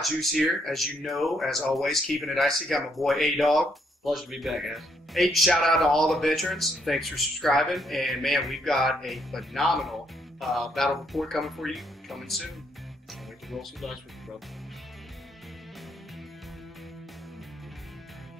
got Juice here, as you know, as always, keeping it icy. Got my boy A-Dog. Pleasure to be back, guys. Hey, shout out to all the veterans. Thanks for subscribing. And man, we've got a phenomenal battle report coming for you, coming soon. Can't wait to roll some dice with you, brother.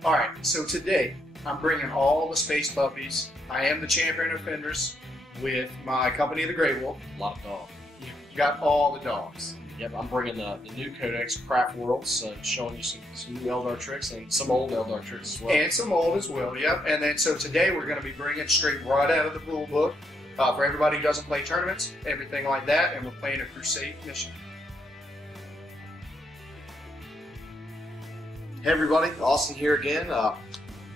All right, so today I'm bringing all the space puppies. I am the champion of fenders with my company, the Grey Wolf. A lot of dogs. You got all the dogs. Yep, I'm bringing the new Codex Craft Worlds, showing you some new Eldar tricks and some old Eldar tricks as well. And some old as well, yep. And then so today we're going to be bringing straight right out of the rule book for everybody who doesn't play tournaments, everything like that, and we're playing a Crusade mission. Hey everybody, Austin here again. The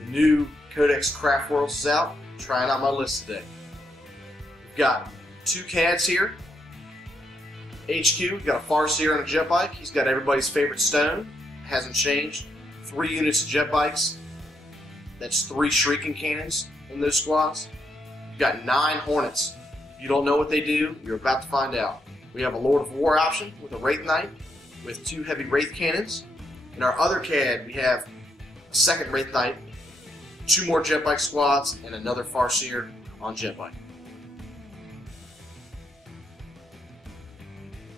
new Codex Craft Worlds is out. Trying out my list today. We've got 2 CADs here. HQ, we've got a Farseer on a jet bike. He's got everybody's favorite stone. Hasn't changed. 3 units of jet bikes. That's 3 Shrieking Cannons in those squads. We've got 9 Hornets. If you don't know what they do, you're about to find out. We have a Lord of War option with a Wraith Knight with 2 heavy Wraith Cannons. In our other CAD, we have a second Wraith Knight, 2 more jet bike squads, and another Farseer on jet bike.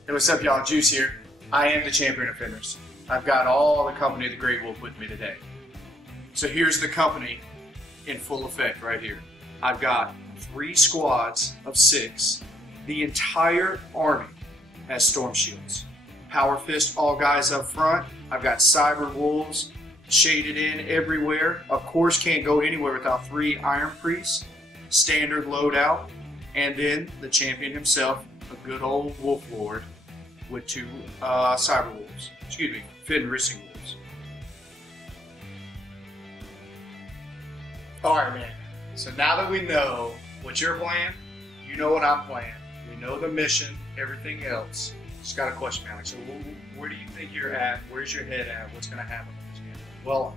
Hey, what's up, y'all? Juice here. I am the champion of fenders. I've got all the company of the Grey Wolf with me today. So here's the company in full effect right here. I've got 3 squads of 6. The entire army has storm shields. Power Fist, all guys up front. I've got Cyber Wolves shaded in everywhere. Of course, can't go anywhere without 3 Iron Priests. Standard loadout. And then the champion himself, a good old Wolf Lord, with 2 Cyber Wolves. Excuse me, Fenrising Wolves. Alright, man. So now that we know what you're playing, you know what I'm playing. We know the mission, everything else. Just got a question, Alex. So where do you think you're at? Where's your head at? What's going to happen with this game? Well,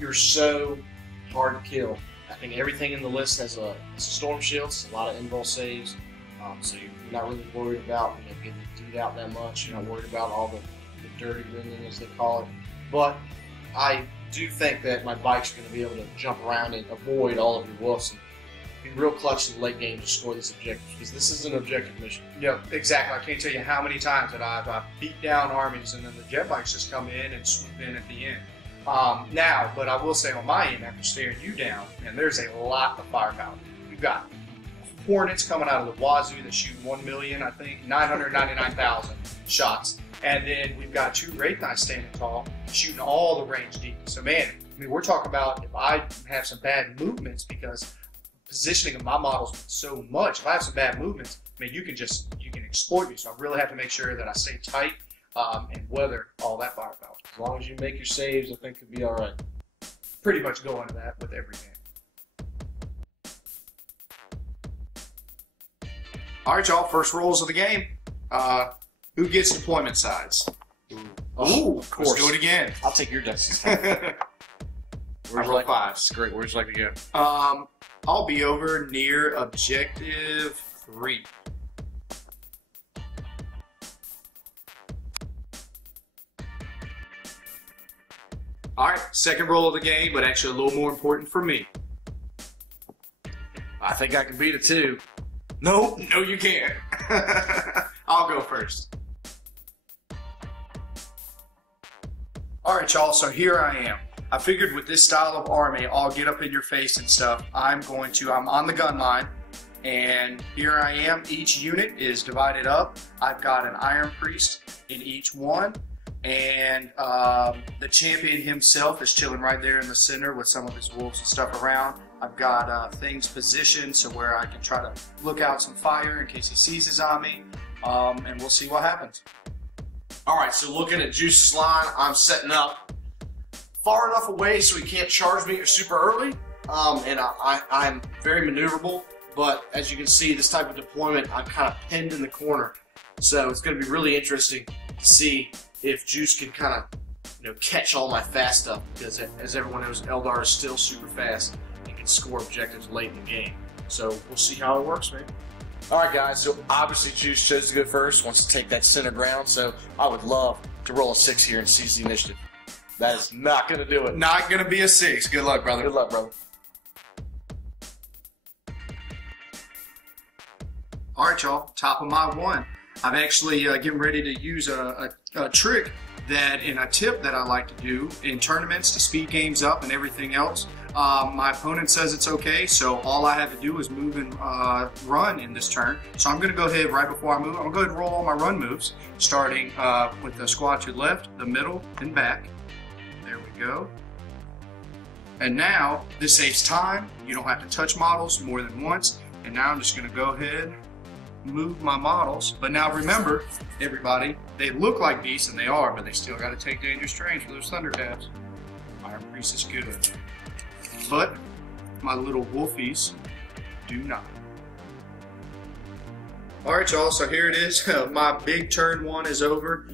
you're so hard to kill. I think everything in the list has a storm shields, a lot of invul saves. So you're not really worried about getting beat out that much. You're not worried about all the dirty rending, as they call it. But I do think that my bike's going to be able to jump around and avoid all of your wolves and be real clutch in the late game to score these objectives, because this is an objective mission. Yep, exactly. I can't tell you how many times that I've beat down armies and then the jet bikes just come in and swoop in at the end. Now, but I will say on my end, after staring you down, and there's a lot of firepower. We've got Hornets coming out of the wazoo that shoot 1 million, I think, 999,000 shots. And then we've got 2 Wraith Knights standing tall, shooting all the range deep. So man, I mean, we're talking about if I have some bad movements, because positioning of my models so much, if I have some bad movements, I mean, you can exploit me. So I really have to make sure that I stay tight and weather all that firepower. As long as you make your saves, I think it'll be all right. Pretty much go into that with every game. All right, y'all, first rolls of the game. Who gets deployment sides? Ooh, of course. Let's do it again. I'll take your dice this time. I roll 5s. Great. Where'd you like to go? I'll be over near objective 3. All right, second roll of the game, but actually a little more important for me. I think I can beat it too. No, you can't. I'll go first. All right, y'all, so here I am. I figured with this style of army, I'll get up in your face and stuff. I'm on the gun line, and here I am. Each unit is divided up. I've got an Iron Priest in each one, and the champion himself is chilling right there in the center with some of his wolves and stuff around. I've got things positioned so where I can try to look out some fire in case he seizes on me, and we'll see what happens. Alright, so looking at Juice's line, I'm setting up far enough away so he can't charge me super early, and I'm very maneuverable, but as you can see, this type of deployment, I'm kind of pinned in the corner. So it's going to be really interesting to see if Juice can kind of catch all my fast stuff, because as everyone knows, Eldar is still super fast and can score objectives late in the game. So we'll see how it works, man. Alright guys, so obviously Juice chose to go first, wants to take that center ground, so I would love to roll a 6 here and seize the initiative. That is not going to do it. Not going to be a 6. Good luck, brother. Good luck, brother. All right, y'all, top of my 1. I'm actually getting ready to use a trick that, and a tip that I like to do in tournaments to speed games up and everything else. My opponent says it's okay, so all I have to do is move and run in this turn. So I'm going to go ahead right before I move. I'm going to go ahead and roll all my run moves, starting with the squad to the left, the middle, and back. There we go. And now this saves time. You don't have to touch models more than once. And now I'm just going to go ahead, move my models. But now remember, everybody, they look like beasts, and they are, but they still got to take dangerous terrain for those thunder tabs. Iron Priest is good, but my little wolfies do not. Alright y'all, so here it is. My big turn 1 is over.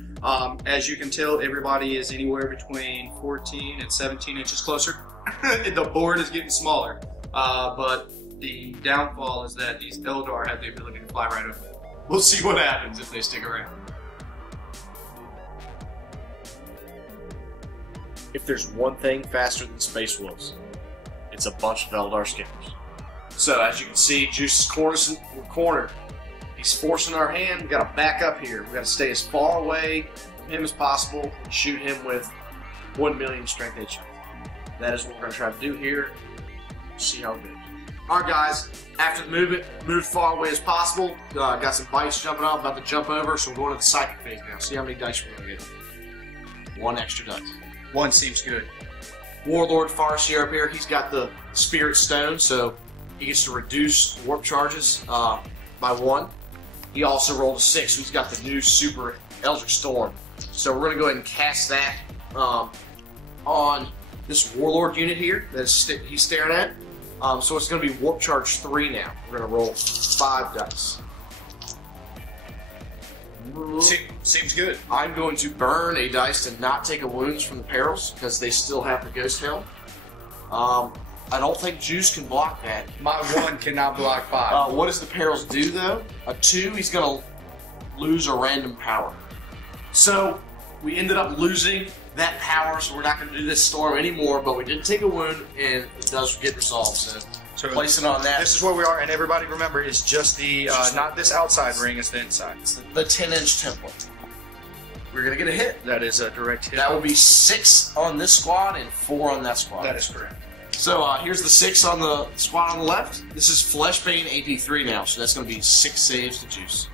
As you can tell, everybody is anywhere between 14 and 17 inches closer. The board is getting smaller, but the downfall is that these Eldar have the ability to fly right over. We'll see what happens if they stick around. If there's one thing faster than Space Wolves, it's a bunch of Eldar skippers. So as you can see, Juice is cornered. He's forcing our hand. We got to back up here. We got to stay as far away from him as possible and shoot him with 1 million strength hit shots. That is what we're going to try to do here. See how it goes. Alright guys, after the movement, move as far away as possible. Got some bites jumping up, about to jump over, so we're going to the psychic phase now. See how many dice we're going to get. 1 extra dice. 1 seems good. Warlord Farseer up here, he's got the Spirit Stone, so he gets to reduce warp charges by 1. He also rolled a 6, so he's got the new Super Eldritch Storm. So we're going to go ahead and cast that on this Warlord unit here that he's staring at. So it's going to be Warp Charge 3 now. We're going to roll 5 dice. Seems good. I'm going to burn a dice to not take a wounds from the perils because they still have the Ghost Helm. I don't think Juice can block that. My 1 cannot block 5. What does the perils do though? A 2, he's going to lose a random power. So we ended up losing that power, so we're not going to do this storm anymore, but we did take a wound and it does get resolved. So placing on that. This is where we are, and everybody remember, it's just the, not this outside ring, it's the inside. It's the 10-inch template. We're going to get a hit. That is a direct hit. That will be 6 on this squad and 4 on that squad. That is correct. So here's the 6 on the squad on the left. This is Fleshbane AP3 now, so that's going to be 6 saves to Juice.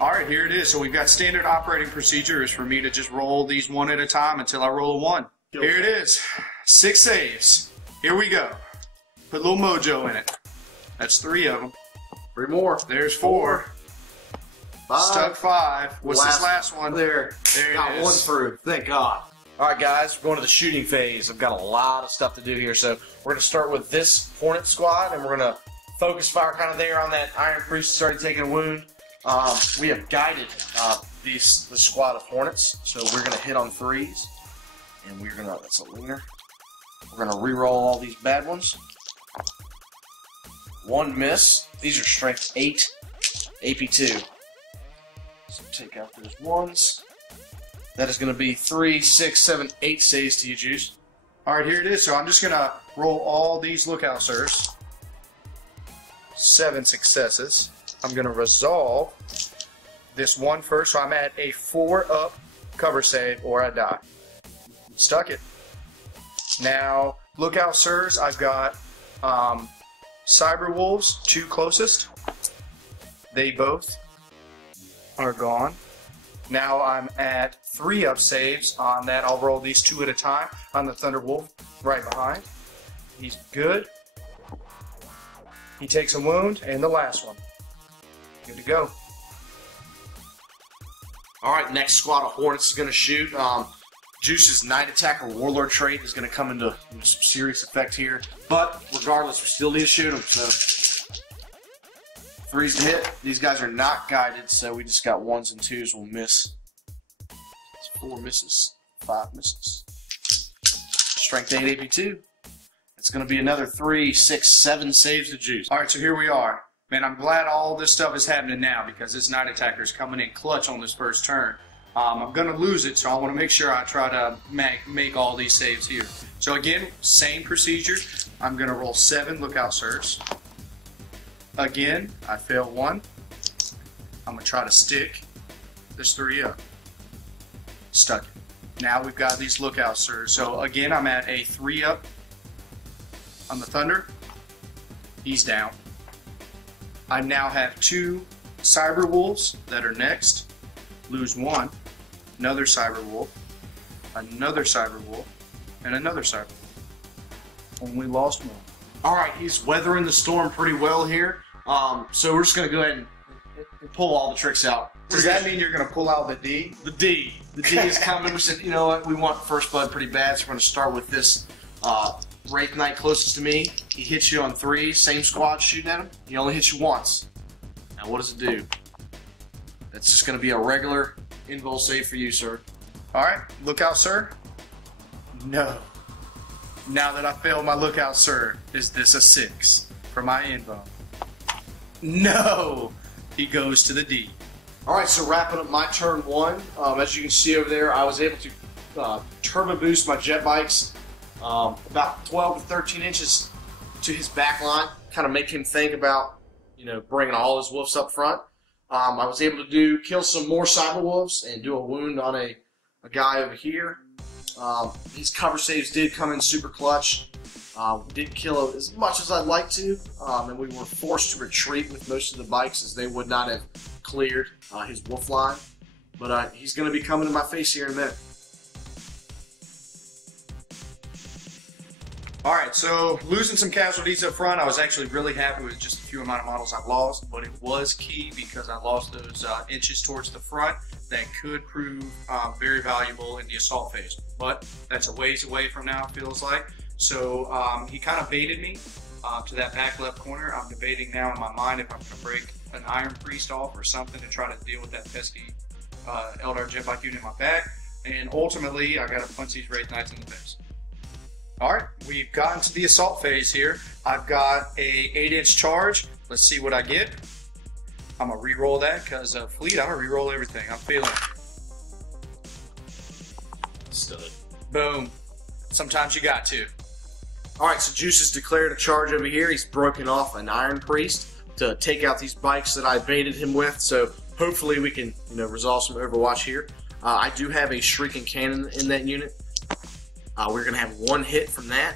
Alright, here it is. So we've got standard operating procedure is for me to just roll these 1 at a time until I roll a 1. Here it is. 6 saves. Here we go. Put a little mojo in it. That's 3 of them. 3 more. There's 4. 5. Stuck 5. What's this last one? There it Got is. 1 through. Thank God. Alright guys, we're going to the shooting phase. I've got a lot of stuff to do here, so we're going to start with this Hornet squad, and we're going to focus fire kind of there on that Iron Priest who started taking a wound. We have guided the squad of Hornets, so we're going to hit on 3s, and we're going to, that's a leaner. We're going to re-roll all these bad ones. 1 miss. These are strength 8, AP2. So take out those 1s. That is going to be 3, 6, 7, 8 saves to you, Juice. Alright, here it is. So I'm just going to roll all these lookout sirs. 7 successes. I'm going to resolve this 1 first, so I'm at a 4 up cover save or I die. Stuck it. Now, lookout sirs, I've got Cyber Wolves, 2 closest. They both are gone. Now I'm at 3 up saves on that. I'll roll these 2 at a time on the Thunder Wolf right behind. He's good. He takes a wound, and the last one. Good to go. Alright, next squad of Hornets is going to shoot. Juice's Night Attack or Warlord trait is going to come into some serious effect here. But regardless, we still need to shoot them. So 3's to hit. These guys are not guided, so we just got 1s and 2s. We'll miss. It's 4 misses, 5 misses. Strength 8, AP2. It's going to be another 3, 6, 7 saves to Juice. Alright, so here we are. Man, I'm glad all this stuff is happening now because this Night Attacker is coming in clutch on this first turn. I'm going to lose it, so I want to make sure I try to make all these saves here. So again, same procedure. I'm going to roll 7 lookout sirs. Again, I fail 1. I'm going to try to stick this 3 up. Stuck it. Now we've got these lookout sirs. So again, I'm at a 3 up on the Thunder. He's down. I now have 2 Cyber Wolves that are next. Lose 1. Another Cyber Wolf. Another Cyber Wolf. And another Cyber Wolf. Only lost 1. Alright, he's weathering the storm pretty well here. So we're just going to go ahead and pull all the tricks out. Does that mean you're going to pull out the D? The D. The D is coming. We said, you know what, we want First Blood pretty bad, so we're going to start with this Wraith Knight closest to me. He hits you on 3, same squad shooting at him. He only hits you once. Now what does it do? That's just going to be a regular invul save for you, sir. Alright, lookout sir. No. Now that I failed my lookout sir, is this a 6 for my invul? No! He goes to the D. Alright, so wrapping up my turn 1. As you can see over there, I was able to turbo boost my jet bikes about 12 to 13 inches to his back line, kind of make him think about, you know, bringing all his wolves up front. I was able to kill some more cyber wolves and do a wound on a guy over here. His cover saves did come in super clutch. Didn't kill as much as I'd like to, and we were forced to retreat with most of the bikes as they would not have cleared his wolf line. But he's going to be coming in my face here in a minute. Alright, so losing some casualties up front, I was actually really happy with just a few amount of models I lost, but it was key because I lost those inches towards the front that could prove very valuable in the assault phase. But that's a ways away from now, it feels like. So he kind of baited me to that back left corner. I'm debating now in my mind if I'm going to break an Iron Priest off or something to try to deal with that pesky Eldar jetbike unit in my back. And ultimately, I got to punch these Wraith Knights in the face. Alright, we've gotten to the assault phase here. I've got a 8-inch charge. Let's see what I get. I'm going to re-roll that because Fleet, I'm going to re-roll everything. I'm feeling it. Stud. Boom. Sometimes you got to. Alright, so Juice has declared a charge over here. He's broken off an Iron Priest to take out these bikes that I baited him with. So hopefully we can, you know, resolve some Overwatch here. I do have a Shrieking Cannon in that unit. We're going to have 1 hit from that.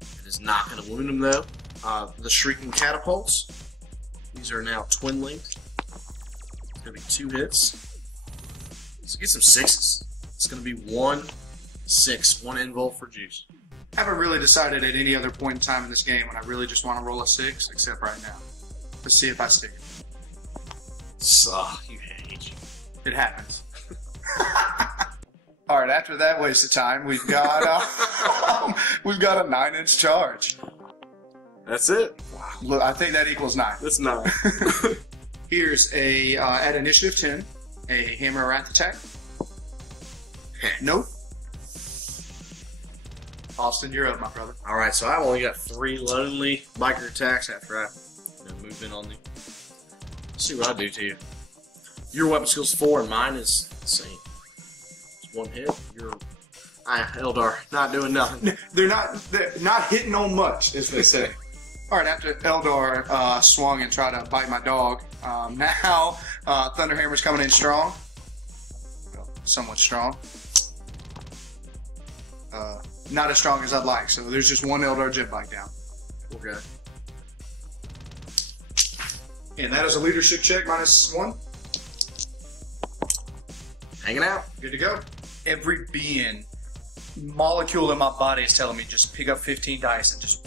It is not going to wound him though. The Shrieking Catapults. These are now twin linked. It's going to be 2 hits. Let's get some 6s. It's going to be 1, 6, 1 invul for Juice. I haven't really decided at any other point in time in this game when I really just want to roll a 6, except right now. Let's see if I stick it. You hate you. It happens. All right, after that waste of time, we've got a 9-inch charge. That's it. Wow. Look, I think that equals 9. That's 9. Here's a at initiative 10, a Hammer Wrath attack. Nope. Austin, you're up, my brother. All right, so I've only got 3 lonely biker attacks after I move in on the. Let's see what I do to you. Your weapon skill's 4 and mine is the same. 1 hit. You're Eldar, not doing nothing. They're not hitting on much, as they say. All right, after Eldar swung and tried to bite my dog, now Thunderhammer's coming in strong. Well, somewhat strong. Not as strong as I'd like, so there's just 1 Eldar jet bike down. Okay. And that is a leadership check, -1. Hanging out. Good to go. Every being, molecule in my body is telling me just pick up 15 dice and just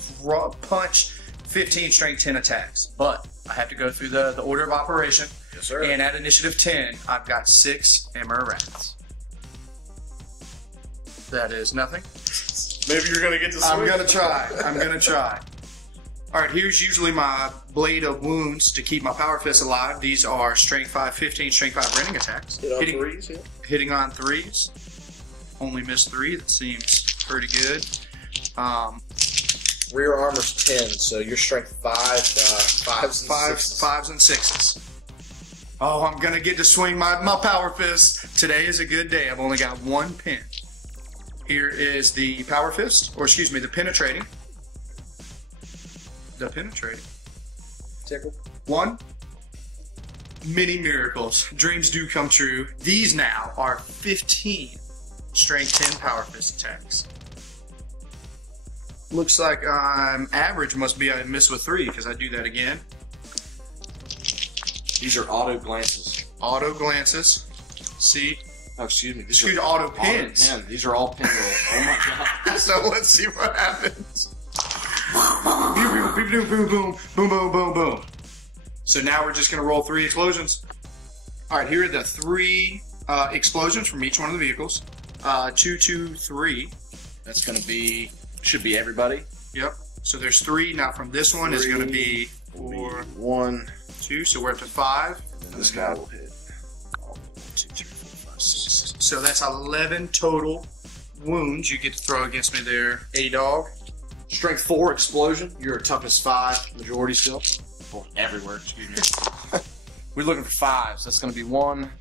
punch 15 strength 10 attacks. But I have to go through the order of operation. Yes, sir. And at initiative 10, I've got 6 Hammer Wraths. That is nothing. Maybe you're going to get to swing. I'm going to try. I'm going to try. All right, here's usually my blade of wounds to keep my power fists alive. These are strength 5, 15, strength 5 rending attacks. Hitting on 3s. Only missed 3. That seems pretty good. Rear armor's 10, so your strength 5, 5s and 6s. 5s and 6s. Oh, I'm gonna get to swing my power fist. Today is a good day. I've only got one pin. Here is the power fist, or excuse me, the penetrating. The penetrating. Tickle. 1. Many miracles. Dreams do come true. These now are 15 strength 10 power fist attacks. Looks like I'm average. Must be I miss with 3 because I do that again. These are auto glances. Auto glances. See? Oh, excuse me. Excuse me, auto pins. Auto pin. These are all pin rolls. Oh my god. So let's see what happens. Boom, boom, boom, boom, boom, boom, boom, boom, boom. So now we're just gonna roll 3 explosions. All right, here are the 3 explosions from each one of the vehicles. 2, 2, 3. That's gonna be, should be everybody. Yep. So there's 3. Now from this one is gonna be 4, 1, 2. So we're up to 5. and this guy will hit. 1, 2, 3, 4, 5, 6. So that's 11 total wounds you get to throw against me there, A-Dog. Strength 4 explosion. You're a toughness 5 majority still. Well, everywhere, excuse me. We're looking for 5s. That's going to be 1,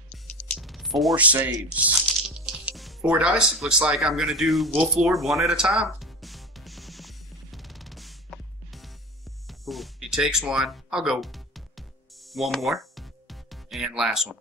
4 saves. 4 dice. Looks like I'm going to do Wolf Lord 1 at a time. Ooh, he takes 1. I'll go 1 more. And last one.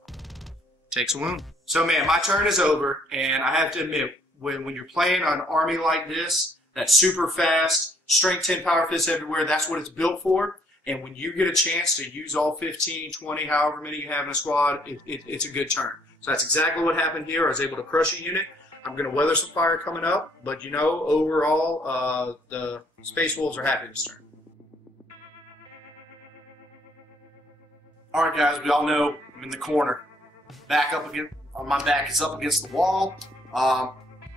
Takes a wound. So man, my turn is over, and I have to admit, when you're playing an army like this, that's super fast, strength 10 power fists everywhere, that's what it's built for. And when you get a chance to use all 15, 20, however many you have in a squad, it's a good turn. So that's exactly what happened here. I was able to crush a unit. I'm going to weather some fire coming up, but you know, overall, the Space Wolves are happy this turn. All right, guys, we all know I'm in the corner. Back up again. My back is up against the wall. I'm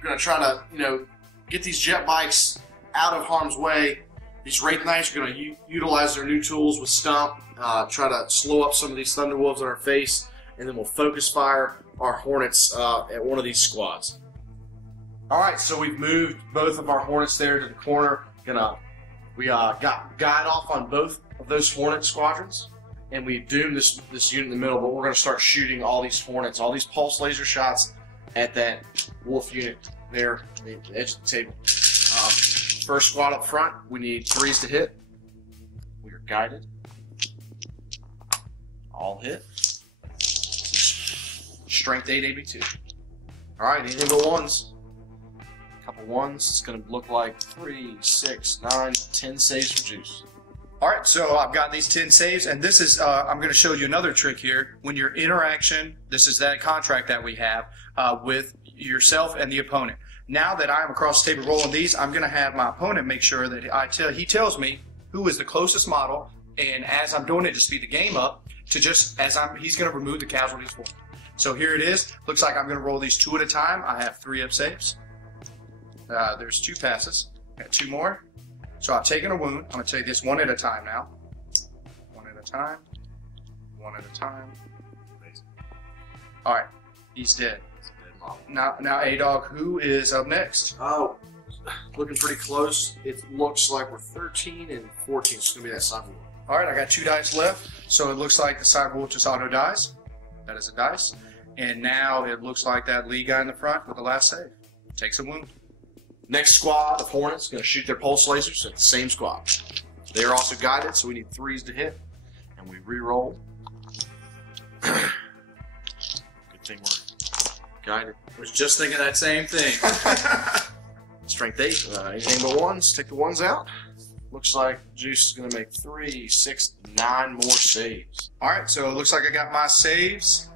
going to try to, get these jet bikes out of harm's way. These Wraith Knights are going to utilize their new tools with Stump, try to slow up some of these Thunderwolves on our face, and then we'll focus fire our Hornets at one of these squads. All right, so we've moved both of our Hornets there to the corner. We got guide off on both of those Hornet squadrons, and we doomed this unit in the middle, but we're going to start shooting all these Hornets, all these pulse laser shots at that Wolf unit there at the edge of the table. First squad up front, we need 3s to hit. We are guided. All hit. Strength 8, AB2. Alright, anything but 1s. A couple 1s. It's going to look like 3, 6, 9, 10 saves for Juice. All right, so I've got these 10 saves, and this is, I'm going to show you another trick here. When your interaction, this is that contract that we have with yourself and the opponent. Now that I'm across the table rolling these, I'm going to have my opponent make sure that he tells me who is the closest model, and as I'm doing it to speed the game up, he's going to remove the casualties for me. So here it is. Looks like I'm going to roll these 2 at a time. I have 3 up saves. There's 2 passes. Got 2 more. So I've taken a wound. I'm going to take this 1 at a time now. 1 at a time. 1 at a time. All right, he's dead. Now, A-Dog, who is up next? Oh, looking pretty close. It looks like we're 13 and 14. It's going to be that Cyber Wolf. All right, I got 2 dice left. So it looks like the Cyber Wolf just auto dies. That is a dice. And now it looks like that lead guy in the front with the last save takes a wound. Next squad of Hornets going to shoot their pulse lasers at the same squad. They are also guided, so we need 3s to hit. And we re-roll. Good thing we're guided. Was just thinking that same thing. Strength 8. Anything but 1s. Take the 1s out. Looks like Juice is going to make 3, 6, 9 more saves. All right, so it looks like I got my saves.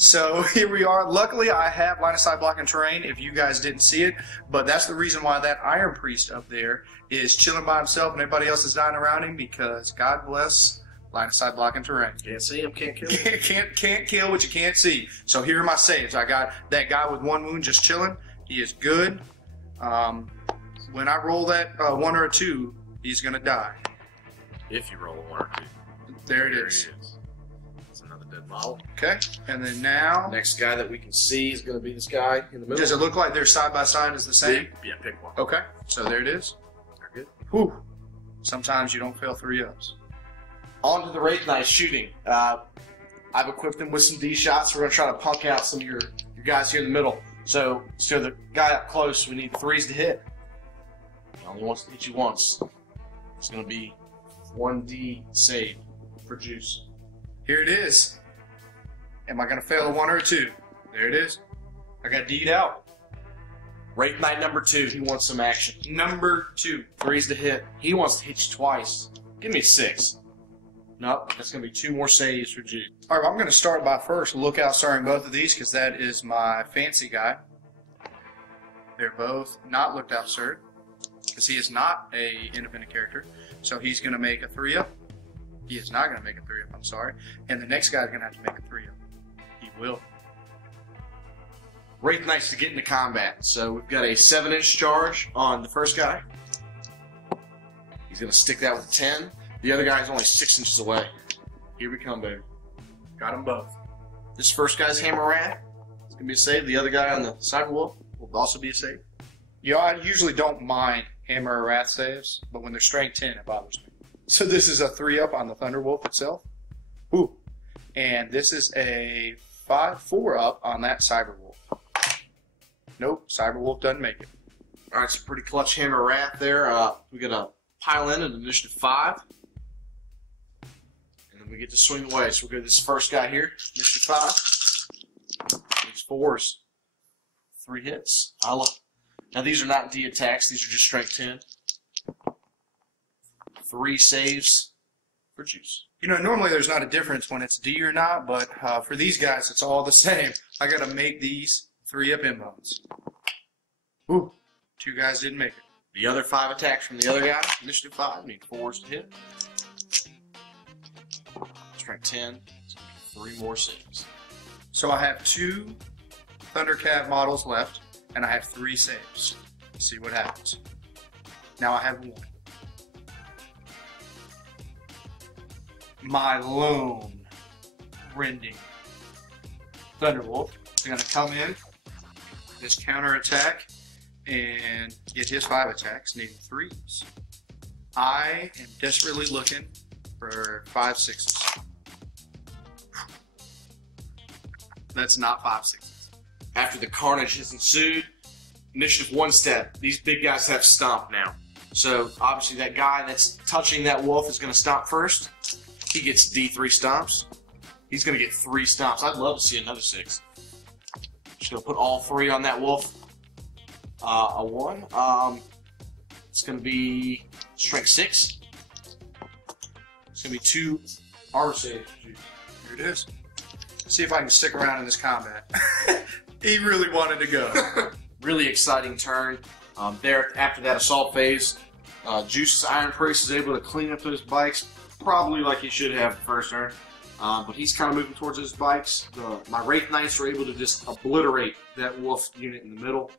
So here we are. Luckily, I have line of sight blocking terrain if you guys didn't see it, but that's the reason why that Iron Priest up there is chilling by himself and everybody else is dying around him, because God bless line of sight blocking terrain. Can't see him, can't kill him. can't kill what you can't see. So here are my saves. I got that guy with 1 wound just chilling. He is good. When I roll that 1 or a 2, he's going to die. If you roll a 1 or 2. There it is. That's another dead model. Okay, and then now... Next guy that we can see is going to be this guy in the middle. Does it look like they're side by side is the same? Yeah, pick one. Okay, so there it is. Very good. whew, sometimes you don't fail 3-ups. On to the Wraith Knight shooting. I've equipped them with some D shots. We're going to try to punk out some of your guys here in the middle. So the guy up close, we need 3s to hit. He only wants to hit you once. It's going to be 1D save for Juice. Here it is. Am I going to fail a 1 or a 2? There it is. I got D'd out. Wraith Knight number 2, he wants some action. Number 2. 3s to hit. He wants to hit you twice. Give me a 6. Nope, that's going to be 2 more saves for Juice. All right, I'm going to start by first lookout starring both of these because that is my fancy guy. They're both not looked out starred because he is not a independent character. So he's going to make a 3-up. He is not going to make a 3-up, I'm sorry. And the next guy is going to have to make a 3-up. He will. Wraith Knight's to get into combat. So we've got a 7-inch charge on the first guy. He's going to stick that with a 10. The other guy's only 6 inches away. Here we come, baby. Got them both. This first guy's Hammer Rat. It's going to be a save. The other guy on the sidewolf will also be a save. You know, I usually don't mind Hammer or Wrath saves, but when they're strength 10, it bothers me. So this is a 3-up on the Thunderwolf itself. Ooh. And this is a 4-up on that Cyberwolf. Nope, Cyberwolf doesn't make it. All right, it's a pretty clutch Hammer Rat there. We're going to pile in at initiative 5. And then we get to swing away. So we'll go to this first guy here, initiative 5. These 4s. 3 hits. Now these are not D attacks. These are just strength 10. 3 saves for Juice. You know, normally there's not a difference when it's D or not, but for these guys, it's all the same. I got to make these 3-up inbounds. Ooh, 2 guys didn't make it. The other 5 attacks from the other guy, initiative 5, need 4s to hit. Strength 10, so 3 more saves. So I have 2 Thundercat models left, and I have 3 saves. Let's see what happens. Now I have 1. My lone rending Thunderwolf is going to come in, this counter attack, and get his 5 attacks, needing 3s. I am desperately looking for 5 6s. That's not 5 6s. After the carnage has ensued, initiative 1 step. These big guys have stomp now. So obviously that guy that's touching that wolf is going to stomp first. He gets D3 stomps. He's going to get 3 stomps. I'd love to see another 6. Just going to put all 3 on that wolf. A 1. It's going to be strength 6. It's going to be 2 armor saves. Here it is. See if I can stick around in this combat. He really wanted to go. Really exciting turn. There, after that assault phase, Juice's Iron Priest is able to clean up those bikes, probably like he should have the first turn. But he's kind of moving towards those bikes. My Wraith Knights were able to just obliterate that wolf unit in the middle.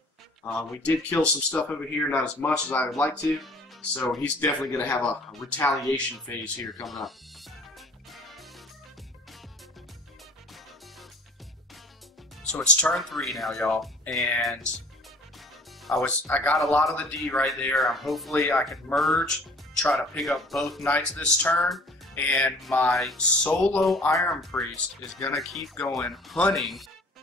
We did kill some stuff over here, not as much as I would like to. So he's definitely going to have a retaliation phase here coming up. So it's turn 3 now, y'all, and I got a lot of the D right there. Hopefully I can merge, try to pick up both knights this turn, and my solo Iron Priest is gonna keep going hunting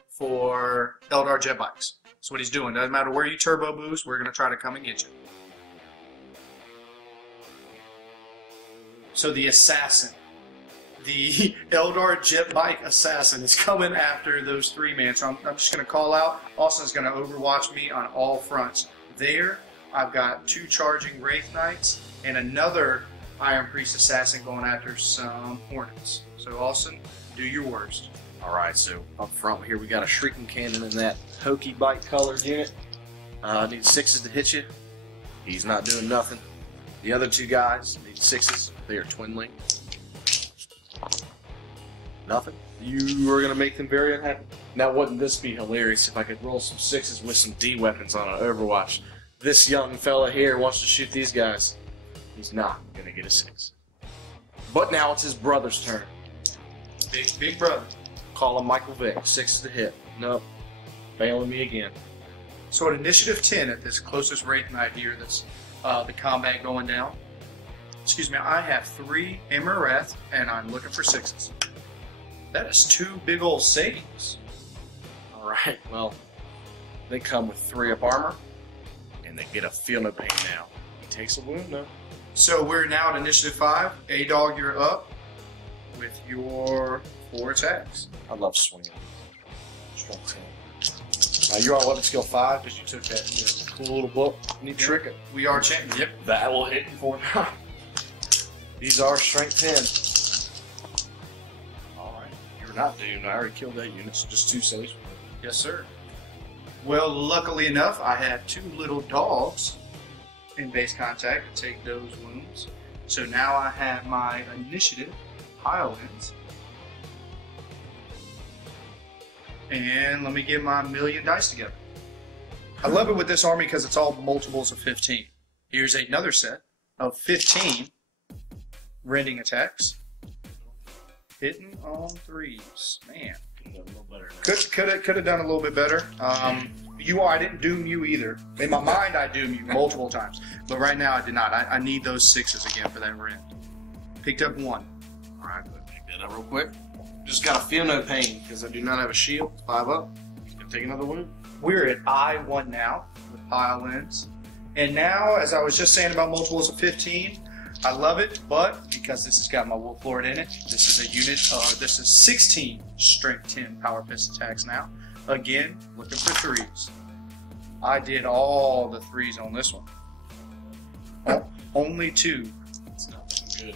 for Eldar jet bikes. That's what he's doing. Doesn't matter where you turbo boost, we're gonna try to come and get you. So the assassin. The Eldar jet bike assassin is coming after those 3-man. So I'm just going to call out. Austin's going to overwatch me on all fronts. There, I've got 2 charging Wraith Knights and another Iron Priest assassin going after some Hornets. So Austin, do your worst. All right, so up front here we got a Shrieking Cannon in that hokey bike colored unit. Need 6s to hit you. He's not doing nothing. The other 2 guys need 6s. They are twinling. Nothing. You are going to make them very unhappy. Now, wouldn't this be hilarious if I could roll some 6s with some D weapons on an Overwatch? This young fella here wants to shoot these guys. He's not going to get a 6. But now it's his brother's turn. Big brother. Call him Michael Vick. 6s to hit. Nope. Failing me again. So at initiative 10, at this closest Wraith Knight here that's the combat going down. Excuse me, I have 3 Emereth, and I'm looking for 6s. That is 2 big old saves. All right, well, they come with 3 up armor, and they get a feel no pain now. He takes a wound though. So we're now at initiative 5. A-Dog, you're up with your 4 attacks. I love swinging. Strength 10. You're on weapon skill 5 because you took that cool little book. Neat trick. We are champions. Yep. That will hit for now. These are strength 10. Alright. You're not doomed. I already killed that unit, so just 2 saves. Yes, sir. Well, luckily enough, I have 2 little dogs in base contact to take those wounds. So now I have my initiative pile-ins. And let me get my million dice together. I love it with this army because it's all multiples of 15. Here's another set of 15 rending attacks. Hitting on 3s. Man. Could have done a little bit better. I didn't doom you either. In my mind, I doomed you multiple times. But right now, I did not. I need those 6s again for that rend. Picked up 1. Alright, pick that up real quick. Just gotta feel no pain because I do not have a shield. 5 up. Gonna take another wound. We're at I1 now with pile-ins. And now, as I was just saying about multiples of 15, I love it, but because this has got my Wolf Lord in it, this is a unit, this is 16 strength 10 power fist attacks now. Again, looking for 3s. I did all the 3s on this one. Only 2. It's not looking good.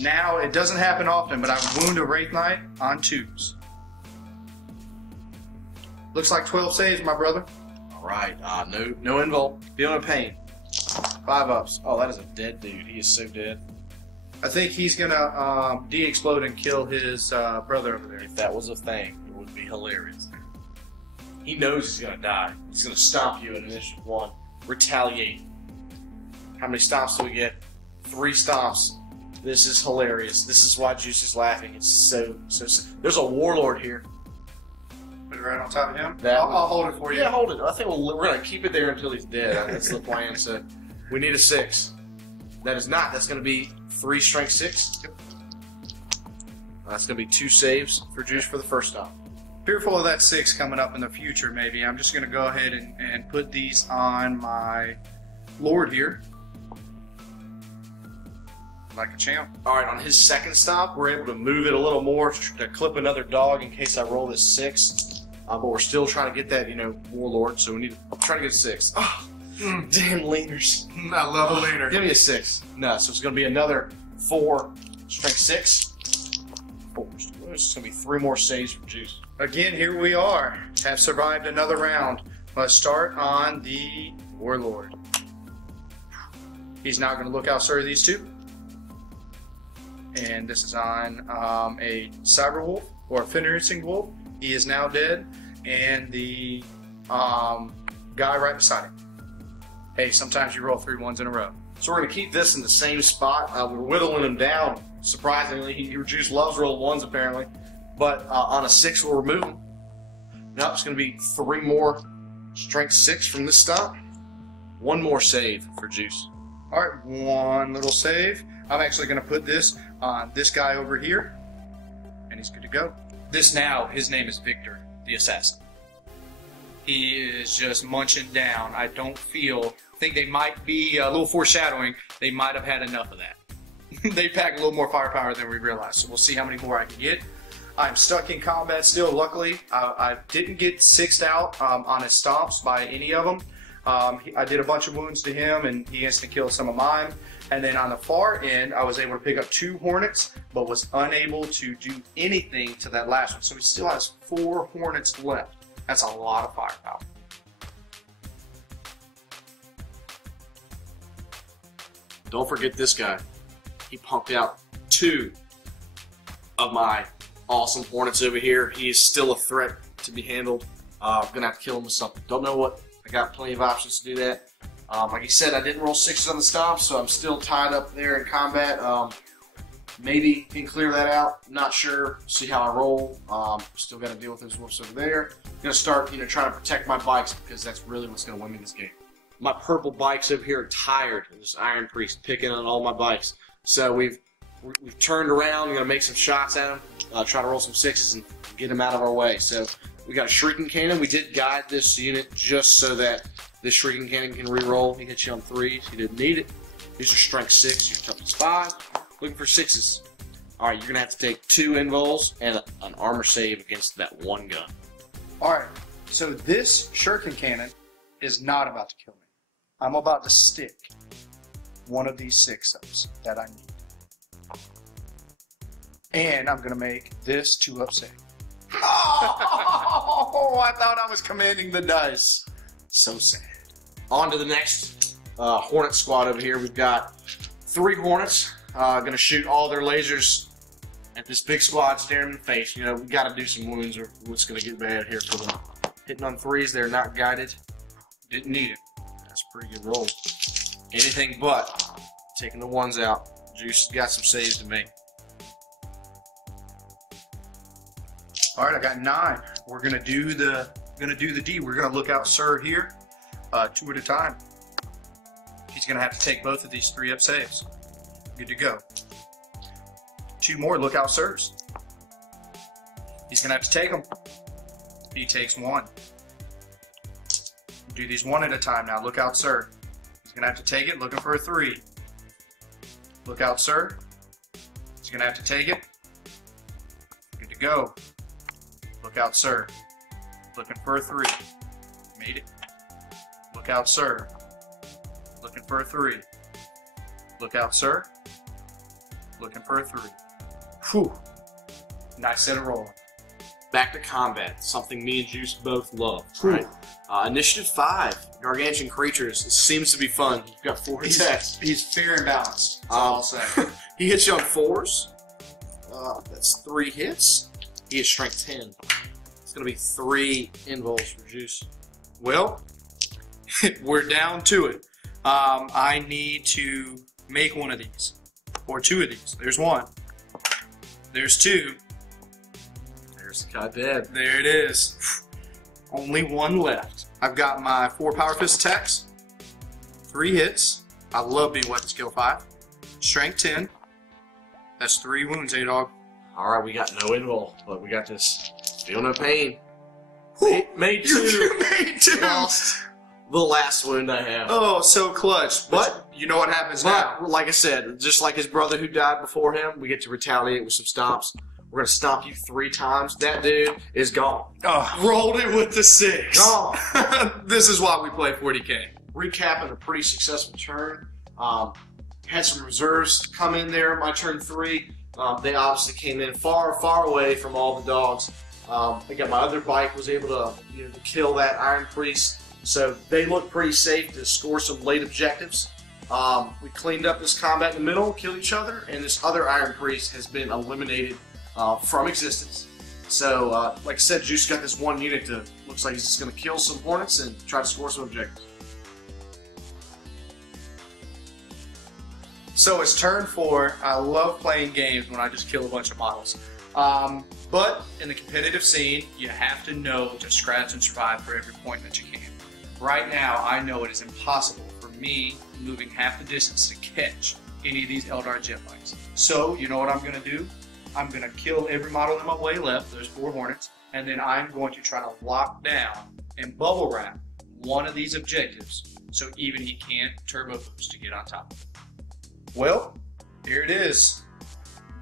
Now, it doesn't happen often, but I wound a Wraith Knight on 2s. Looks like 12 saves, my brother. Alright, no invul. Feel no pain. 5 ups. Oh, that is a dead dude. He is so dead. I think he's gonna de-explode and kill his brother over there. If that was a thing, it would be hilarious. He knows he's gonna die. He's gonna stomp you at initiative 1. Retaliate. How many stomps do we get? 3 stomps. This is hilarious. This is why Juice is laughing. It's so. There's a warlord here. Put it right on top of him. I'll hold it for you. Yeah, hold it. I think we're gonna keep it there until he's dead. That's the plan. So we need a 6. That is not. That's gonna be 3 strength 6. Yep. That's gonna be 2 saves for Juice for the first stop. Fearful of that 6 coming up in the future, maybe. I'm just gonna go ahead and put these on my Lord here. Like a champ. Alright, on his second stop, we're able to move it a little more to clip another dog in case I roll this 6. But we're still trying to get that, warlord, so we need to try to get a 6. Oh, damn leaners. I love a leaner. Give me a 6. No, so it's going to be another 4 strength 6. 4. It's going to be 3 more saves from Juice. Again, here we are. Have survived another round. Let's start on the Warlord. He's not going to look outside these 2. And this is on a Cyber Wolf or a Fencing Wolf. He is now dead. And the guy right beside him. Hey, sometimes you roll 3 1s in a row. So we're going to keep this in the same spot. We're whittling him down. Surprisingly, Juice loves roll 1s apparently. But on a 6, we'll remove him. Now it's going to be 3 more strength 6 from this stop. 1 more save for Juice. All right, 1 little save. I'm actually going to put this on this guy over here, and he's good to go. This now, his name is Victor, the assassin. He is just munching down. I think they might be a little foreshadowing. They might have had enough of that. They pack a little more firepower than we realized, so we'll see how many more I can get. I'm stuck in combat still. Luckily, I didn't get 6'd out on his stomps by any of them. I did a bunch of wounds to him, and he instantly killed some of mine. And then on the far end, I was able to pick up 2 Hornets, but was unable to do anything to that last one. So he still has 4 Hornets left. That's a lot of firepower. Don't forget this guy. He pumped out 2 of my awesome Hornets over here. He is still a threat to be handled. I'm going to have to kill him with something. Don't know what. I got plenty of options to do that. Like I said, I didn't roll 6s on the stomp, so I'm still tied up there in combat. Maybe can clear that out. Not sure. See how I roll. Still got to deal with those wolves over there. Gonna start, trying to protect my bikes because that's really what's gonna win me this game. my purple bikes over here are tired of this Iron Priest picking on all my bikes. So we've turned around. We're gonna make some shots at him, try to roll some sixes and get him out of our way. So we got a Shrieking Cannon. We did guide this unit just so that this Shrieking Cannon can re-roll. He hits you on 3s. He didn't need it. These are strength 6. Your toughness 5. Looking for 6s. All right, you're gonna have to take 2 invols and an armor save against that one gun. All right, so this Shuriken Cannon is not about to kill me. I'm about to stick one of these 6-ups that I need. And I'm going to make this 2-up save. Oh, I thought I was commanding the dice. So sad. On to the next Hornet squad over here. We've got 3 Hornets. Going to shoot all their lasers at this big squad, staring in the face. You know, we got to do some wounds or it's going to get bad here for them. Hitting on 3s, they're not guided. Didn't need it. That's a pretty good roll. Anything but taking the 1s out. Juice got some saves to make. All right, I got 9. We're gonna do the D. We're gonna look out Sir here, 2 at a time. He's gonna have to take both of these 3-up saves. Good to go. 2 more look out Sirs. He's gonna have to take them. He takes 1. Do these 1 at a time now. Look out Sir. He's gonna have to take it. Looking for a 3. Look out Sir. He's gonna have to take it. Good to go. Look out, Sir. Looking for a 3. Made it. Look out, Sir. Looking for a 3. Look out, Sir. Looking for a 3. Whew. Nice set of rolling. Back to combat. Something me and Juice both love. Right. Initiative 5. Gargantuan creatures. It seems to be fun. You've got 4 attacks. He's fair and balanced. That's all I'll say. He hits you on 4s. That's 3 hits. He has strength 10. It's going to be 3 invols for Juice. Well, we're down to it. I need to make one of these. Or 2 of these. There's 1. There's 2. There's the guy dead. There it is. Only 1 left. I've got my 4 Power Fist attacks. 3 hits. I love being weapon skill 5. Strength 10. That's 3 wounds, A-Dog. Alright, we got no invul, but we got this. Feel no pain. Made 2. You made 2. Lost the last wound I have. Oh, so clutch. But you know what happens now. Like I said, just like his brother who died before him, we get to retaliate with some stomps. We're going to stomp you 3 times. That dude is gone. Oh, rolled it with the 6. Gone. This is why we play 40K. Recapping a pretty successful turn. Had some reserves come in there. My turn 3. They obviously came in far, far away from all the dogs. I got my other bike, was able to, to kill that Iron Priest. So they look pretty safe to score some late objectives. We cleaned up this combat in the middle, killed each other, and this other Iron Priest has been eliminated from existence. So, like I said, Juice got this 1 unit to, looks like he's just going to kill some Hornets and try to score some objectives. So it's turn 4. I love playing games when I just kill a bunch of models. But in the competitive scene, you have to know to scratch and survive for every point that you can. Right now, I know it is impossible for me moving half the distance to catch any of these Eldar jet bikes. So, you know what I'm going to do? I'm going to kill every model in my way left. There's 4 Hornets. And then I'm going to try to lock down and bubble wrap one of these objectives so even he can't turbo boost to get on top of it. Well, here it is.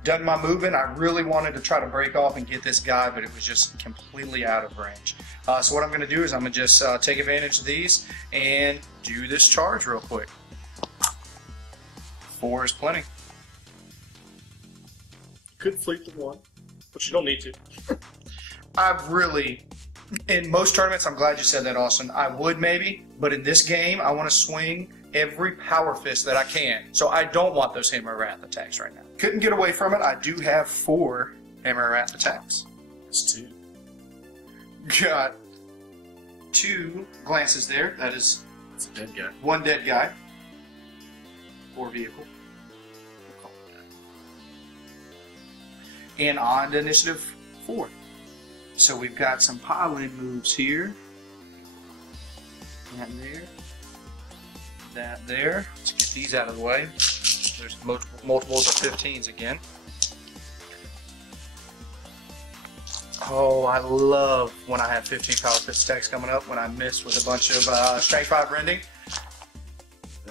Done my movement. I really wanted to try to break off and get this guy, but it was just completely out of range. So what I'm going to do is I'm going to just take advantage of these and do this charge real quick. 4 is plenty. Could fleet the 1, but you don't need to. I've really, in most tournaments, I'm glad you said that, Austin. I would maybe, but in this game, I want to swing every Power Fist that I can. So I don't want those Hammer Wrath attacks right now. Couldn't get away from it. I do have 4 Hammer Wrath attacks. That's 2. Got 2 glances there. That's a dead guy. 1 dead guy. 4 vehicle. And on to initiative 4. So we've got some piling moves here. And there. that there. Let's get these out of the way. There's multiples of 15s again. Oh, I love when I have 15 power fit stacks coming up when I miss with a bunch of strength 5 rending.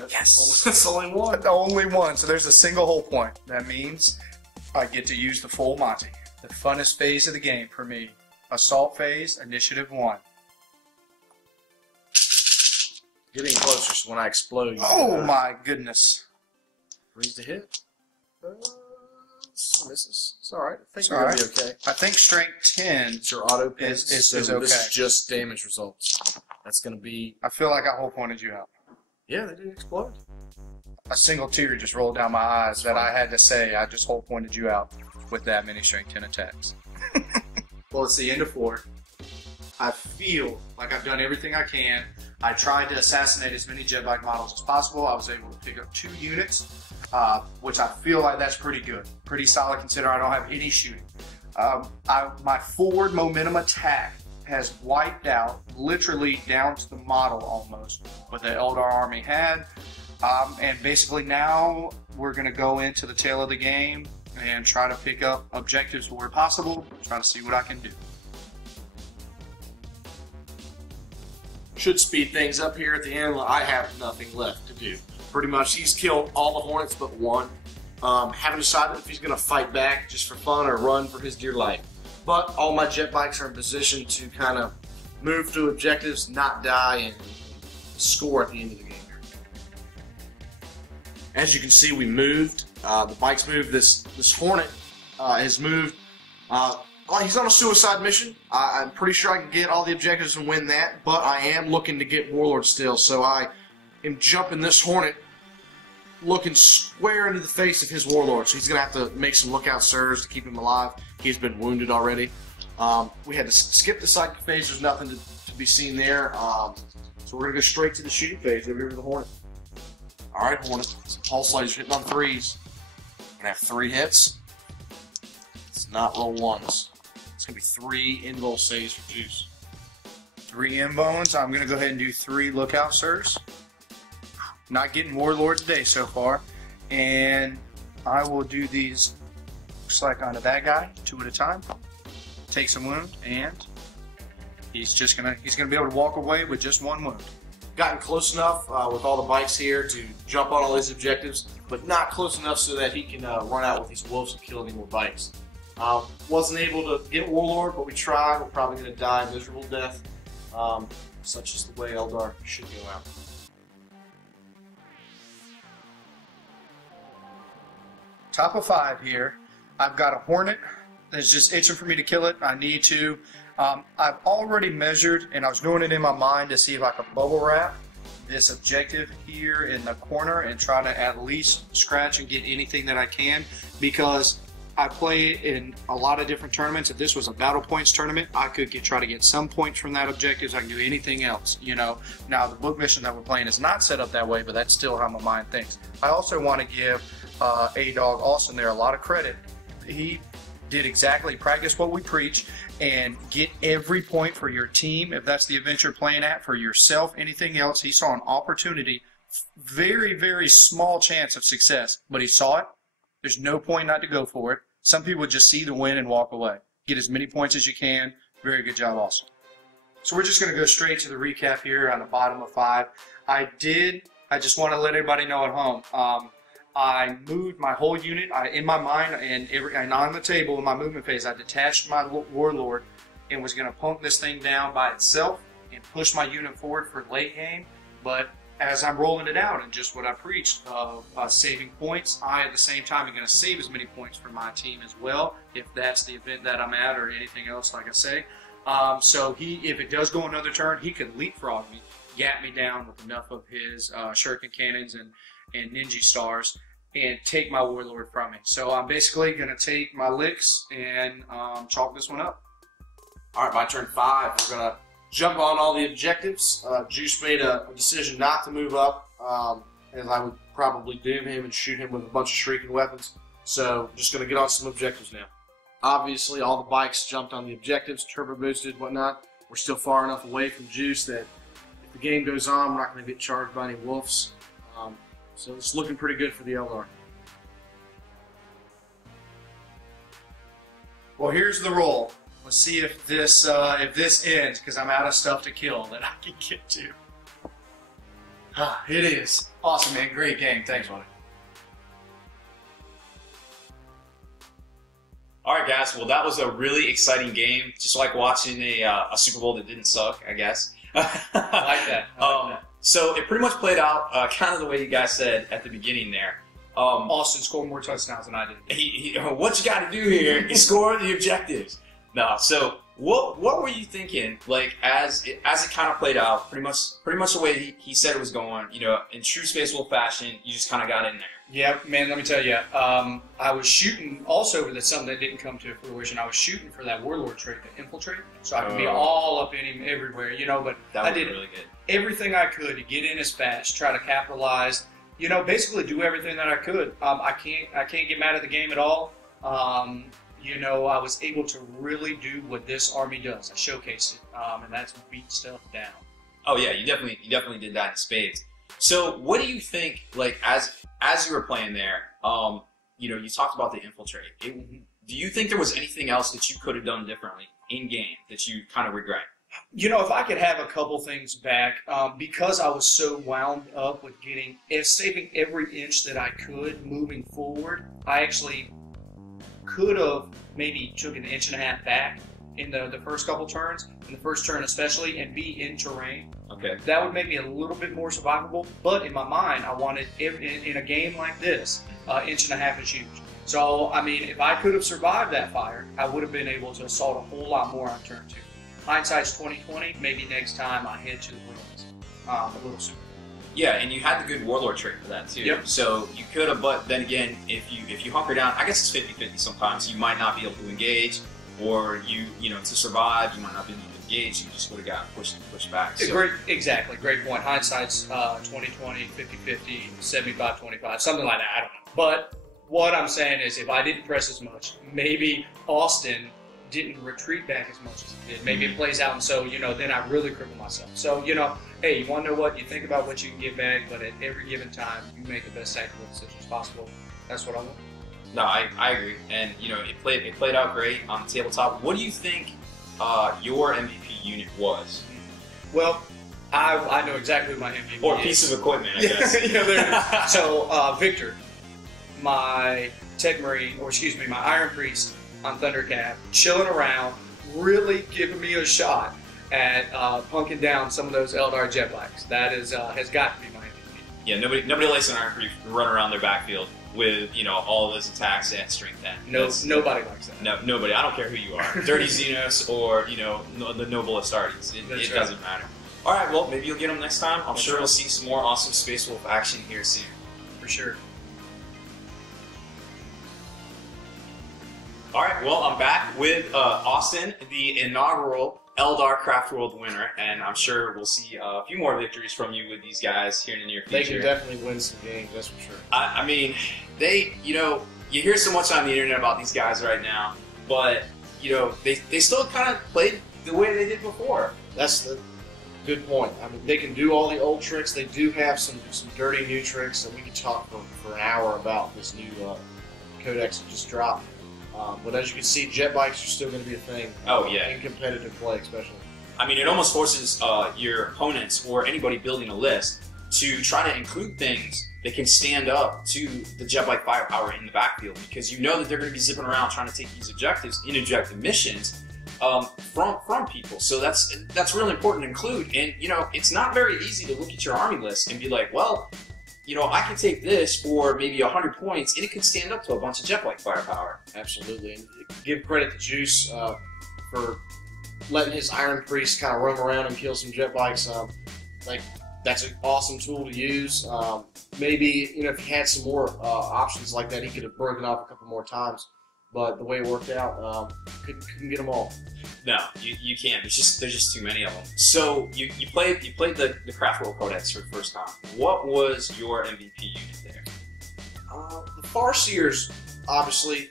Yes! That's only one. Only one. So there's a single hull point. That means I get to use the full Monty. The funnest phase of the game for me. Assault phase, initiative 1. Getting closer so when I explode. Oh my goodness. Freeze to hit. Misses. It's alright. I think It's we're going to alright. be okay. I think strength 10 It's your auto pin. is so okay. This is just damage results. That's going to be... I feel like I whole pointed you out. Yeah, they didn't explode. A single tear just rolled down my eyes that I had to say I just whole pointed you out with that many strength 10 attacks. Well, it's the end of 4. I feel like I've done everything I can. I tried to assassinate as many jet bike models as possible. I was able to pick up 2 units, which I feel like that's pretty good. Pretty solid considering I don't have any shooting. My forward momentum attack has wiped out, literally down to the model almost, what the Eldar army had. And basically now we're going to go into the tail of the game and try to pick up objectives where possible, try to see what I can do. Should speed things up here at the end. I have nothing left to do. Pretty much, he's killed all the Hornets but one. Haven't decided if he's going to fight back just for fun or run for his dear life. But all my jet bikes are in position to kind of move to objectives, not die, and score at the end of the game here. As you can see, we moved. The bikes moved. This Hornet has moved. He's on a suicide mission. I'm pretty sure I can get all the objectives and win that, but I am looking to get Warlord still, so I am jumping this Hornet looking square into the face of his Warlord, so he's going to have to make some lookout serves to keep him alive. He's been wounded already. We had to skip the psychic phase. There's nothing to be seen there, so we're going to go straight to the shooting phase over here with the Hornet. Alright, Hornet. Some pulse lasers hitting on 3s. We're going to have 3 hits. Let's not roll 1s. It's going to be 3 invul saves for Juice. 3 inbones. I'm going to go ahead and do 3 lookout sirs. Not getting Warlord today so far. And I will do these, looks like on a bad guy, 2 at a time. Take some wound, and he's gonna be able to walk away with just 1 wound. Gotten close enough with all the bikes here to jump on all these objectives, but not close enough so that he can run out with these wolves and kill any more bikes. Wasn't able to get Warlord, but we tried. We're probably going to die a miserable death. Such is the way Eldar should go out. Top of 5 here. I've got a Hornet that's just itching for me to kill it. I need to. I've already measured, and I was doing it in my mind to see if I could bubble wrap this objective here in the corner and try to at least scratch and get anything that I can, because I play in a lot of different tournaments. If this was a battle points tournament, I could try to get some points from that objective. I can do anything else, you know. Now, the book mission that we're playing is not set up that way, but that's still how my mind thinks. I also want to give A-Dog Austin there a lot of credit. He did exactly practice what we preach and get every point for your team, if that's the event you're playing at, for yourself, anything else. He saw an opportunity, very, very small chance of success, but he saw it. There's no point not to go for it. Some people just see the win and walk away. Get as many points as you can. Very good job, Austin. So we're just going to go straight to the recap here on the bottom of 5. I just want to let everybody know at home, I moved my whole unit in my mind and on the table in my movement phase. I detached my Warlord and was going to punk this thing down by itself and push my unit forward for late game. But as I'm rolling it out and just what I preached of saving points, I at the same time am going to save as many points for my team as well, if that's the event that I'm at or anything else, like I say. So if it does go another turn, he could leapfrog me, gap me down with enough of his shuriken cannons and ninja stars and take my Warlord from me. So I'm basically going to take my licks and chalk this one up. All right, by turn 5, we're going to jump on all the objectives. Juice made a decision not to move up, as I would probably doom him and shoot him with a bunch of shrieking weapons. So just going to get on some objectives now. Obviously, all the bikes jumped on the objectives, turbo boosted, whatnot. We're still far enough away from Juice that if the game goes on, we're not going to get charged by any wolves. So it's looking pretty good for the Eldar. Well, here's the roll. Let's see if this ends, because I'm out of stuff to kill that I can get to. It is. Awesome, man. Great game. Thanks, buddy. All right, guys. Well, that was a really exciting game. Just like watching a Super Bowl that didn't suck, I guess. I like that. I like that. So it pretty much played out kind of the way you guys said at the beginning there. Austin scored more touchdowns than I did. What you got to do here is score the objectives. No, so what were you thinking? Like as it kind of played out, pretty much the way he said it was going. You know, in true Space Wolf fashion, you just kind of got in there. Yeah, man. Let me tell you, I was shooting also. That's something that didn't come to fruition. I was shooting for that Warlord trait, the infiltrate, so I could be all up in him everywhere. You know, but I did really good. Everything I could to get in his fast, try to capitalize. You know, basically do everything that I could. I can't get mad at the game at all. You know, I was able to really do what this army does. I showcased it, and that's beat stuff down. Oh yeah, you definitely did that in spades. So what do you think? Like as you were playing there, you know, you talked about the infiltrate. Do you think there was anything else that you could have done differently in game that you kind of regret? You know, if I could have a couple things back, because I was so wound up with saving every inch that I could moving forward, I actually could have maybe took an inch and a half back in the first couple turns, in the first turn especially, and be in terrain. Okay. That would make me a little bit more survivable, but in my mind, I wanted, in a game like this, inch and a half is huge. So, I mean, if I could have survived that fire, I would have been able to assault a whole lot more on turn 2. Hindsight's 20/20. Maybe next time I head to the ruins a little sooner. Yeah, and you had the good Warlord trait for that too. Yep. So you could have, but then again, if you hunker down, I guess it's 50-50 sometimes. You might not be able to engage, or you know, to survive, you might not be able to engage. You just would have got pushed back. So. Exactly. Great point. Hindsight's 20/20, 50-50, 75-25, something like that. I don't know. But what I'm saying is, if I didn't press as much, maybe Austin didn't retreat back as much as he did. Maybe it plays out, and so, you know, then I really cripple myself. So, you know, hey, you want to know what? You think about what you can get back, but at every given time, you make the best tactical decisions possible. That's what I want. No, I agree, and you know, it played out great on the tabletop. What do you think your MVP unit was? Well, I know exactly who my MVP is. Or piece of equipment, I guess. Yeah, there it is. So, Victor, my Tech Marine, or excuse me, my Iron Priest on Thundercat, chilling around, really giving me a shot at punking down some of those Eldar jet bikes. That is has got to be my MVP. Yeah, nobody likes an Iron Priest run around their backfield with, you know, all of those attacks at strength 10. Nobody likes that. No, nobody. I don't care who you are, Dirty Xenos or, you know, the Noble Astartes. It doesn't matter. All right, well, maybe you'll get them next time. I'm sure we'll see some more awesome Space Wolf action here soon. For sure. All right, well, I'm back with Austin, the inaugural Eldar Craft World winner, and I'm sure we'll see a few more victories from you with these guys here in the near future. They can definitely win some games, that's for sure. I mean, you know, you hear so much on the internet about these guys right now, but, you know, they still kind of played the way they did before. That's the good point. I mean, they can do all the old tricks. They do have some dirty new tricks that we could talk for an hour about this new codex that just dropped. But as you can see, jet bikes are still going to be a thing. Oh, yeah. In competitive play, especially. I mean, it almost forces your opponents or anybody building a list to try to include things that can stand up to the jet bike firepower in the backfield, because you know that they're going to be zipping around trying to take these objectives in objective missions from people. So that's really important to include. And, you know, it's not very easy to look at your army list and be like, well, you know, I can take this for maybe 100 points, and it can stand up to a bunch of jet bike firepower. Absolutely. And give credit to Juice for letting his Iron Priest kind of roam around and kill some jet bikes. Like, that's an awesome tool to use. Maybe, you know, if he had some more options like that, he could have broken off a couple more times. But the way it worked out, couldn't get them all. No, you can't. There's just too many of them. So you played the Craft World Codex for the first time. What was your MVP unit there? The Farseers, obviously,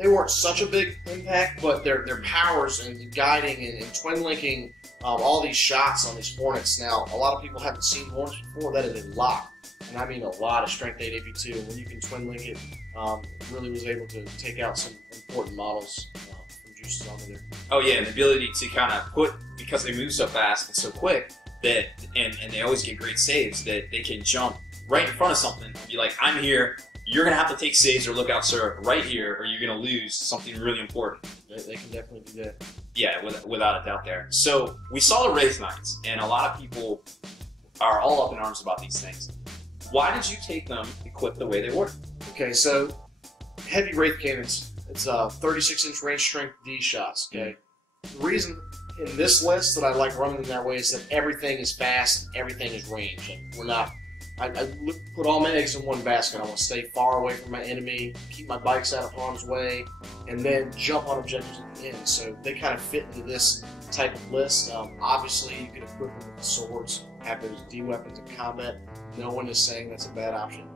they weren't such a big impact, but their powers and guiding and twin linking all these shots on these Hornets. Now, a lot of people haven't seen Hornets before. That is a lot, and I mean a lot of strength 8 AP2. And when you can twin link it, really was able to take out some important models from Juice's armor there. Oh yeah, and the ability to kind of put, because they move so fast and so quick, that and they always get great saves, that they can jump right in front of something and be like, I'm here. You're going to have to take saves or look out, sir, right here, or you're going to lose something really important. They can definitely do that. Yeah, without a doubt there. So we saw the Wraith Knights, and a lot of people are all up in arms about these things. Why did you take them equipped the way they were? Okay, so heavy Wraith Cannons, it's 36-inch range strength D shots, okay? The reason in this list that I like running them that way is that everything is fast, everything is range. Like we're not... I put all my eggs in one basket. I want to stay far away from my enemy, keep my bikes out of harm's way, and then jump on objectives at the end. So they kind of fit into this type of list. Obviously, you can equip them with the swords, have those D weapons in combat. No one is saying that's a bad option.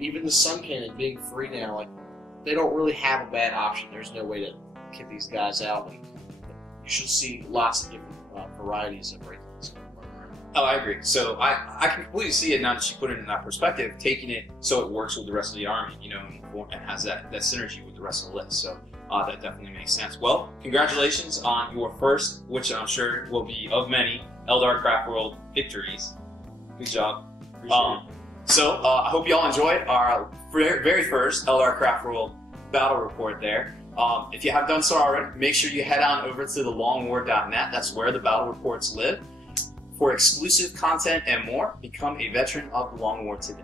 Even the Sun Cannon being free now, like they don't really have a bad option. There's no way to get these guys out. And you should see lots of different varieties of Wraith. Oh, I agree. So I can completely see it now that you put it in that perspective, taking it so it works with the rest of the army, you know, and has that synergy with the rest of the list. So that definitely makes sense. Well, congratulations on your first, which I'm sure will be of many, Eldar Craft World victories. Good job. So I hope you all enjoyed our very first Eldar Craft World battle report there. If you have done so already, make sure you head on over to thelongwar.net. That's where the battle reports live. For exclusive content and more, become a veteran of the Long War today.